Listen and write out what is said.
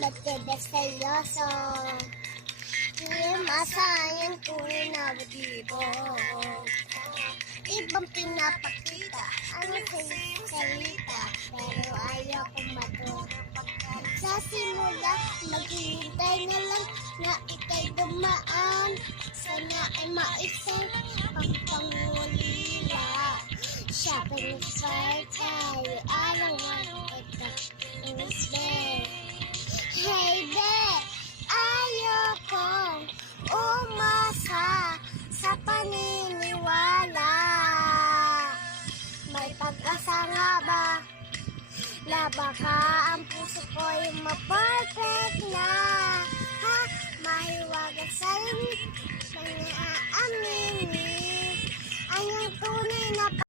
ba't ka ba seryoso? Di masayang tunay na butibo. Ibang pinapakita, ano sa'yo salita, pero ayaw kong matuto. Sa simula, maghihintay na lang na ika'y dumaan. Sana ay maisip ang pangulila. Siya pinag-start tayo, alang-alang ito, inisbe. Hey, be, ayaw kong umasa sa paniniwala. May pag-asa nga ba? Na baka ang puso ko'y ma-perfect na. Ha? Mahiwaga sa'yo, mga aaminin. Ang tunay na